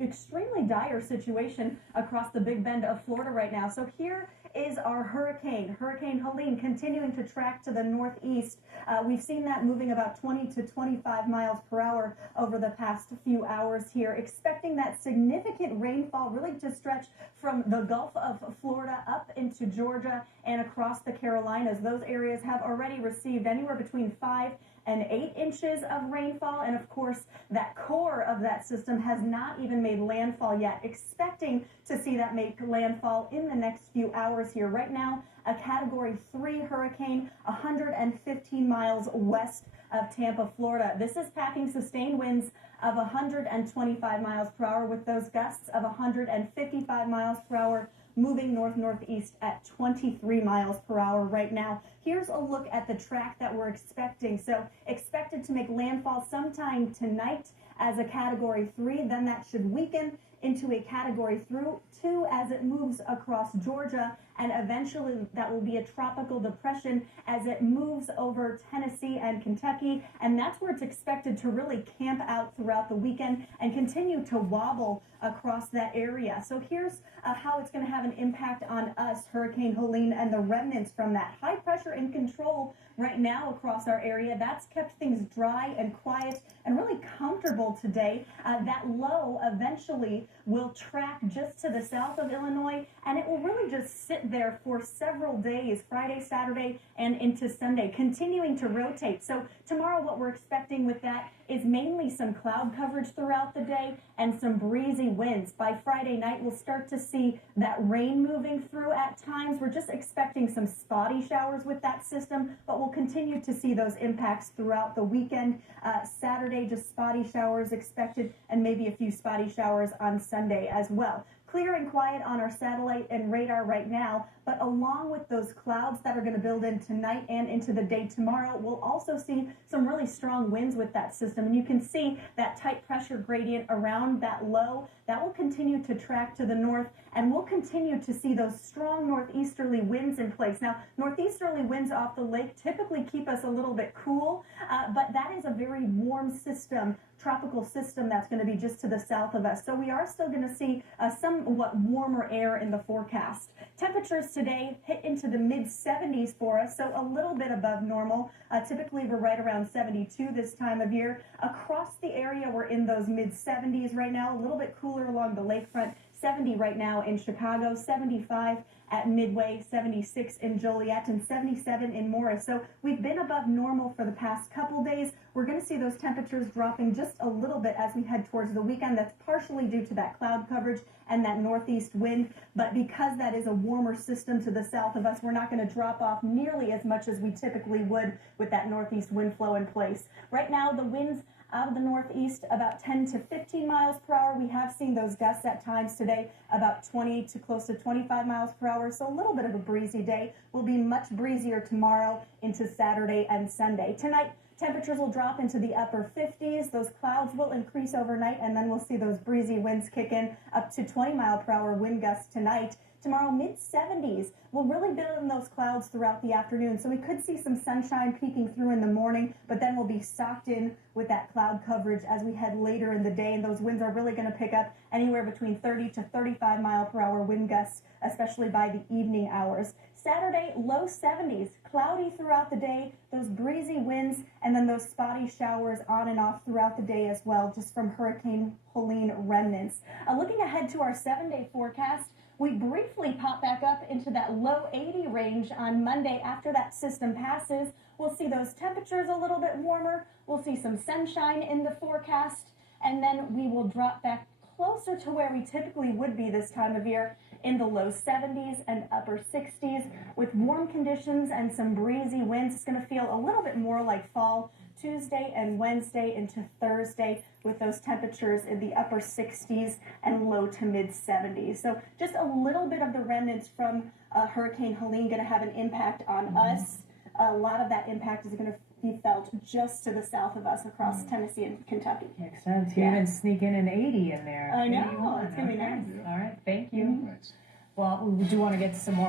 extremely dire situation across the Big Bend of Florida right now. So here is our hurricane, Hurricane Helene, continuing to track to the northeast. We've seen that moving about 20 to 25 miles per hour over the past few hours here, expecting that significant rainfall really to stretch from the Gulf of Florida up into Georgia and across the Carolinas. Those areas have already received anywhere between 5 and 8 inches of rainfall, and of course that core of that system has not even made landfall yet, expecting to see that make landfall in the next few hours here. Right now, a Category 3 hurricane 115 miles west of Tampa, Florida. This is packing sustained winds of 125 miles per hour with those gusts of 155 miles per hour, moving north-northeast at 23 miles per hour right now. Here's a look at the track that we're expecting. So expected to make landfall sometime tonight as a Category 3. Then that should weaken into a Category 2 as it moves across Georgia, and eventually that will be a tropical depression as it moves over Tennessee and Kentucky, and that's where it's expected to really camp out throughout the weekend and continue to wobble across that area. So here's how it's going to have an impact on us, Hurricane Helene, and the remnants from that. High pressure in control right now across our area. That's kept things dry and quiet and really comfortable today. That low eventually will track just to the south of Illinois, and it will really just sit there for several days, Friday, Saturday, and into Sunday, continuing to rotate. So tomorrow what we're expecting with that is mainly some cloud coverage throughout the day and some breezy winds. By Friday night, we'll start to see that rain moving through at times. We're just expecting some spotty showers with that system, but we'll continue to see those impacts throughout the weekend. Saturday, just spotty showers expected, and maybe a few spotty showers on Sunday as well. Clear and quiet on our satellite and radar right now, but along with those clouds that are going to build in tonight and into the day tomorrow, we'll also see some really strong winds with that system. And you can see that tight pressure gradient around that low. That will continue to track to the north, and we'll continue to see those strong northeasterly winds in place. Now, northeasterly winds off the lake typically keep us a little bit cool, but that is a very warm system, tropical system that's going to be just to the south of us. So we are still going to see somewhat warmer air in the forecast. Temperatures today hit into the mid-70s for us, so a little bit above normal. Typically, we're right around 72 this time of year. Across the area, we're in those mid-70s right now, a little bit cooler along the lakefront. 70 right now in Chicago, 75 at Midway, 76 in Joliet, and 77 in Morris. So we've been above normal for the past couple days. We're going to see those temperatures dropping just a little bit as we head towards the weekend. That's partially due to that cloud coverage and that northeast wind, but because that is a warmer system to the south of us, we're not going to drop off nearly as much as we typically would with that northeast wind flow in place. Right now, the winds out of the northeast about 10 to 15 miles per hour. We have seen those gusts at times today about 20 to close to 25 miles per hour, so a little bit of a breezy day. Will be much breezier tomorrow into Saturday and Sunday. Tonight, temperatures will drop into the upper 50s. Those clouds will increase overnight, and then we'll see those breezy winds kick in up to 20 mile per hour wind gusts tonight. Tomorrow, mid-70s. We'll really build in those clouds throughout the afternoon, so we could see some sunshine peeking through in the morning, but then we'll be socked in with that cloud coverage as we head later in the day, and those winds are really going to pick up anywhere between 30 to 35 mile per hour wind gusts, especially by the evening hours. Saturday, low 70s, cloudy throughout the day, those breezy winds, and then those spotty showers on and off throughout the day as well, just from Hurricane Helene remnants. Looking ahead to our 7-day forecast, we briefly pop back up into that low 80 range on Monday after that system passes. We'll see those temperatures a little bit warmer. We'll see some sunshine in the forecast, and then we will drop back closer to where we typically would be this time of year in the low 70s and upper 60s with warm conditions and some breezy winds. It's going to feel a little bit more like fall Tuesday and Wednesday into Thursday with those temperatures in the upper 60s and low to mid 70s. So just a little bit of the remnants from Hurricane Helene going to have an impact on us. A lot of that impact is going to be felt just to the south of us across Tennessee and Kentucky. Makes sense. You even sneak in an 80 in there. I know. It's going to be nice. All right. Thank you. Well, we do want to get to some more